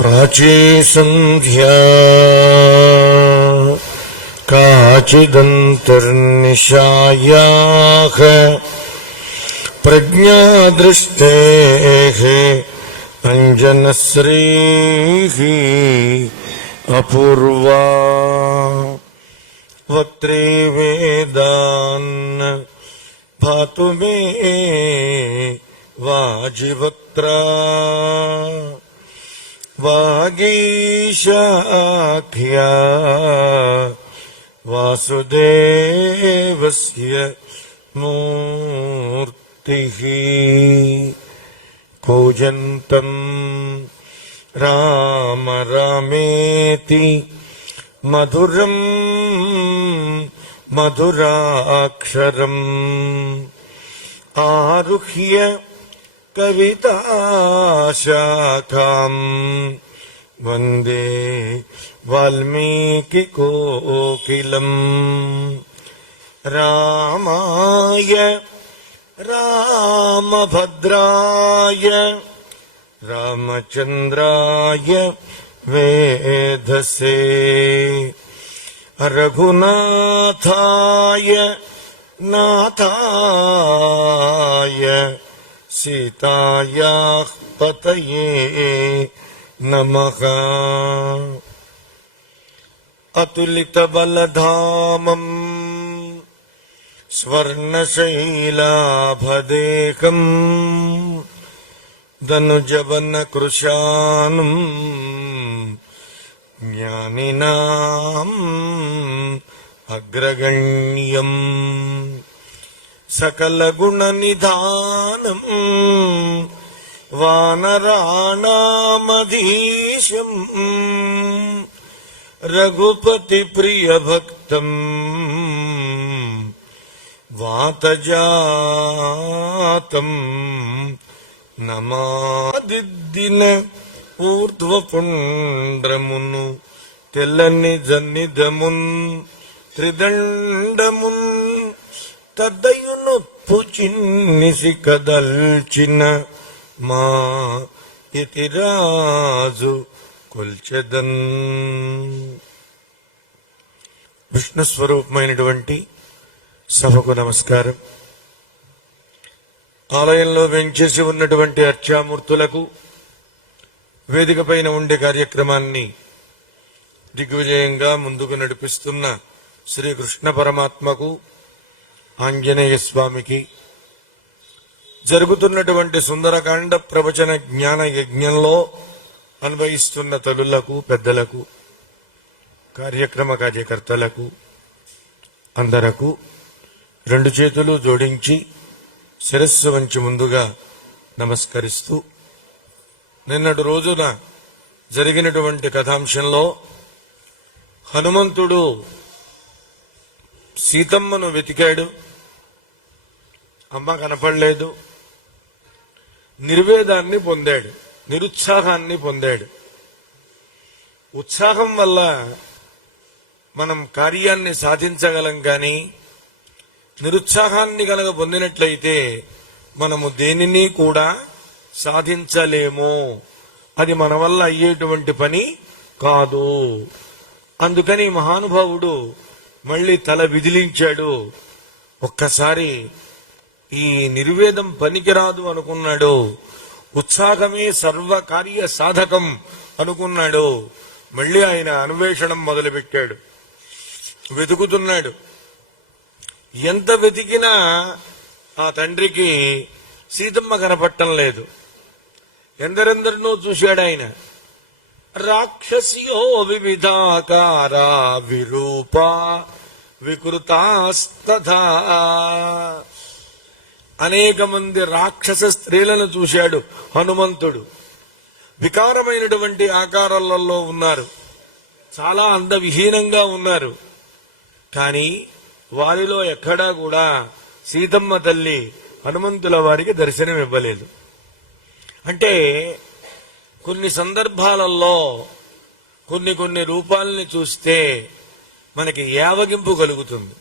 प्राची सन्ध्या काचिदन्तर्निशायाः प्रज्ञादृष्टेः अञ्जनश्रीः अपूर्वा वक्त्रे वेदान् भातु मे वाजिवक्त्रा वागीशाख्या वासुदेवस्य मूर्तिः कूजन्तम् राम रामेति मधुरम् मधुराक्षरम् आरुह्य कविताशाखाम् वन्दे वाल्मीकिकोकिलम् रामाय रामभद्राय रामचन्द्राय वेधसे रघुनाथाय नाथाय सीतायाः पतये नमः। अतुलितबलधामम् स्वर्णशैलाभदेहम् दनुजवनकृशानुम् ज्ञानिनाम् अग्रगण्यम् सकलगुणनिधानम् वानराणामधीशम् रघुपतिप्रियभक्तम् वातजातम् नमादिद्दिन ऊर्ध्वपुण्ड्रमुनु తెల్లని జన్నిదమున్ త్రిదండమున్ తద్దయును పుచిన్నిసి కదల్చిన మా ఇతిరాజు కొల్చెదన్. విష్ణు స్వరూపమైనటువంటి సభకు నమస్కారం. ఆలయంలో వెంచేసి ఉన్నటువంటి అర్చామూర్తులకు, వేదిక పైన ఉండే కార్యక్రమాన్ని దిగ్విజయంగా ముందుకు నడిపిస్తున్న శ్రీకృష్ణ పరమాత్మకు, ఆంజనేయ స్వామికి, జరుగుతున్నటువంటి సుందరకాండ ప్రవచన జ్ఞాన యజ్ఞంలో అన్వయిస్తున్న తల్లులకు, పెద్దలకు, కార్యక్రమ కార్యకర్తలకు అందరకు రెండు చేతులు జోడించి శిరస్సు వంచి ముందుగా నమస్కరిస్తూ, నిన్నటి రోజున జరిగినటువంటి కథాంశంలో హనుమంతుడు సీతమ్మను వెతికాడు, అమ్మ కనపడలేదు. నిర్వేదాన్ని పొందాడు, నిరుత్సాహాన్ని పొందాడు. ఉత్సాహం వల్ల మనం కార్యాన్ని సాధించగలం, కానీ నిరుత్సాహాన్ని కనుక పొందినట్లయితే మనము దేనిని కూడా సాధించలేము. అది మన వల్ల అయ్యేటువంటి పని కాదు. అందుకని మహానుభావుడు మళ్ళీ తల విదిలించాడు. ఒక్కసారి ఈ నిర్వేదం పనికిరాదు అనుకున్నాడు, ఉత్సాహమే సర్వకార్య సాధకం అనుకున్నాడు. మళ్ళీ ఆయన అన్వేషణం మొదలుపెట్టాడు, వెతుకుతున్నాడు. ఎంత వెతికినా ఆ తండ్రికి సీతమ్మ కనపట్టం లేదు. ఎందరెందరినో చూశాడు ఆయన. రాక్షసియో వివిధాకారా విరూపా వికృతాస్తథా. అనేక మంది రాక్షస స్త్రీలను చూశాడు హనుమంతుడు. వికారమైనటువంటి ఆకారాలలో ఉన్నారు, చాలా అందవిహీనంగా ఉన్నారు. కానీ వారిలో ఎక్కడా కూడా సీతమ్మ తల్లి హనుమంతుల వారికి దర్శనం ఇవ్వలేదు. అంటే కొన్ని సందర్భాలలో కొన్ని రూపాలని చూస్తే మనకి యావగింపు కలుగుతుంది.